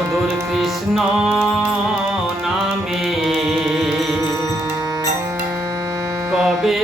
মধুর কৃষ্ণ নামে। কবে